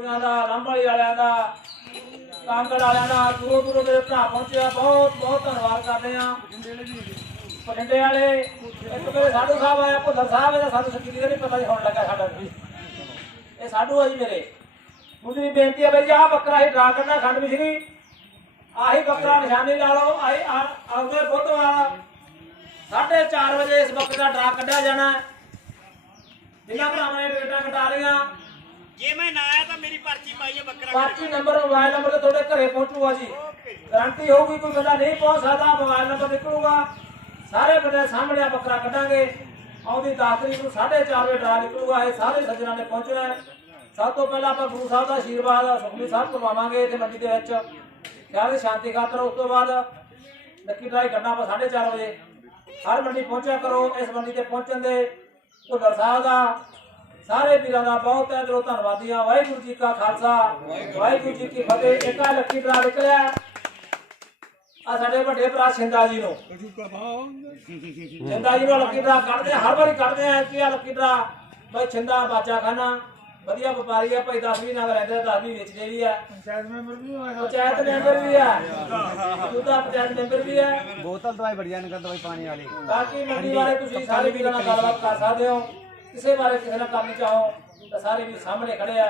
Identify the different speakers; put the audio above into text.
Speaker 1: ਕੋਟੀਆਂ ਦਾ ਲੰਬਾਲੀ ਵਾਲਿਆਂ ਦਾ, ਕਾਂਗੜ ਵਾਲਿਆਂ ਦਾ, ਦੂਰੋਂ ਦੂਰੋਂ ਮੇਰੇ ਭਰਾ ਪਹੁੰਚਿਆ। ਬਹੁਤ ਬਹੁਤ ਧੰਨਵਾਦ ਕਰਦੇ ਆ ਬਠਿੰਡੇ ਵਾਲੇ, ਇੱਕ ਮੇਰੇ ਸਾਧੂ ਸਾਹਿਬ ਆਇਆ ਭੁੱਲਰ ਸਾਹਿਬ, ਇਹਦਾ ਸਾਨੂੰ ਸੱਚੀ ਨਹੀਂ ਪਤਾ ਜੀ ਲੱਗਾ ਸਾਡਾ ਇਹ ਸਾਧੂ ਆ ਜੀ ਮੇਰੇ। ਮੁੰਡੀ ਬੇਨਤੀ ਆ ਬਈ ਜੀ, ਆਹ ਬੱਕਰਾ ਹੀ ਡਰਾ ਕਰਨਾ, ਖੰਡ ਮਿਸ਼ਰੀ ਆਹੀ ਬੱਕਰਾ ਨਿਸ਼ਾਨੀ ਲਾ ਲਓ, ਆਹੀ ਆ- ਆਉਂਦੇ ਬੁੱਧਵਾਰ 4:30 ਵਜੇ ਇਸ ਬੱਕਰੇ ਦਾ ਡਰਾ ਕੱਢਿਆ ਜਾਣਾ। ਹੈ। ਭਰਾਵਾਂ ਨੇ ਟਿਕਟਾਂ ਕਟਾ ਲਈਆਂ।
Speaker 2: ਜੇ ਮੈਂ ਨਾ ਆਇਆ ਤਾਂ ਮੇਰੀ ਪਰਚੀ ਪਾਈ ਹੈ ਬੱਕਰਾ
Speaker 1: ਪਾਰਟੀ ਨੰਬਰ ਮੋਬਾਈਲ ਨੰਬਰ ਤੇ ਤੁਹਾਡੇ ਘਰੇ ਪਹੁੰਚੂਗਾ ਜੀ। ਗਾਰੰਟੀ ਹੋਊਗੀ ਕੋਈ ਬੰਦਾ ਨਹੀਂ ਪਹੁੰਚ ਸਕਦਾ ਮੋਬਾਈਲ ਨੰਬਰ ਨਿਕਲੂਗਾ। ਸਾਰੇ ਬੰਦੇ ਸਾਹਮਣੇ ਆ ਬੱਕਰਾ ਕੱਢਾਂਗੇ। ਆਉਂਦੀ 10 ਤਰੀਕ ਨੂੰ 4:30 ਵਜੇ ਡਰਾ ਨਿਕਲੂਗਾ ਇਹ ਸਾਰੇ ਸੱਜਣਾਂ ਨੇ ਪਹੁੰਚਣਾ ਹੈ। ਸਭ ਤੋਂ ਪਹਿਲਾਂ ਆਪਾਂ ਗੁਰੂ ਸਾਹਿਬ ਦਾ ਆਸ਼ੀਰਵਾਦ ਸੁਖਮਨੀ ਸਾਹਿਬ ਕਰਵਾਵਾਂਗੇ ਇੱਥੇ ਮੰਡੀ ਦੇ ਵਿੱਚ। ਖਿਆਲ ਦੀ ਸ਼ਾਂਤੀ ਖਾਤਰ ਉਸ ਤੋਂ ਬਾਅਦ ਲੱਕੀ ਡਰਾਈ ਕਰਨਾ ਆਪਾਂ 4:30 ਵਜੇ। ਹਰ ਮੰਡੀ ਪਹੁੰਚਿਆ ਕਰੋ ਇਸ ਮੰਡੀ ਤੇ ਪਹੁੰਚਣ ਦੇ ਭੁੱਲਰ ਸਾਹਿਬ ਦਾ ਸਾਰੇ ਵੀਰਾਂ ਦਾ ਬਹੁਤ ਹੈ ਦਿਲੋਂ ਧੰਨਵਾਦੀ ਹਾਂ। ਵਾਹਿਗੁਰੂ ਜੀ ਕਾ ਖਾਲਸਾ। ਵਾਹਿਗੁਰੂ ਜੀ ਕੀ ਫਤਿਹ। ਇੱਕਾ ਲੱਕੀ ਡਰਾ ਨਿਕਲਿਆ। ਆ ਸਾਡੇ ਵੱਡੇ ਭਰਾ ਸਿੰਦਾ ਜੀ ਨੂੰ। ਸਿੰਦਾ ਜੀ ਨੂੰ ਲੱਕੀ ਡਰਾ ਕੱਢਦੇ ਆ, ਹਰ ਵਾਰੀ ਕੱਢਦੇ ਆ। ਕਿ ਆ ਲੱਕੀ ਡਰਾ ਬਈ ਛਿੰਦਾ ਬਾਜਾ ਖਾਨਾ। ਵਧੀਆ ਵਪਾਰੀ ਆ। ਭਾਈ 10 ਵੀ ਨਾਲ ਰਹਿੰਦੇ 10 ਵੀ ਵੇਚਦੇ ਵੀ ਆ। ਪੰਚਾਇਤ ਮੈਂਬਰ ਵੀ ਆ ਪੰਚਾਇਤ ਮੈਂਬਰ ਵੀ ਆ। ਉਹਦਾ ਪੰਚਾਇਤ ਮੈਂਬਰ ਵੀ ਆ।
Speaker 3: ਬੋਤਲ ਦਵਾਈ ਬੜੀਆਂ ਨਿਕਲ ਦਵਾਈ ਪਾਣੀ ਵਾਲੀ।
Speaker 1: ਬਾਕੀ ਮੰਡੀ ਬਾਰੇ ਤੁਸੀਂ ਸਾਰੇ ਵੀਰਾਂ ਨਾਲ ਗੱਲਬਾਤ ਕਰ ਸਕਦੇ ਹੋ। ਕਿਸੇ ਬਾਰੇ ਕਿਸੇ ਨਾਲ ਕੰਮ ਚਾਹੋ ਤਾਂ ਸਾਰੇ ਵੀ ਸਾਹਮਣੇ ਖੜੇ ਆ।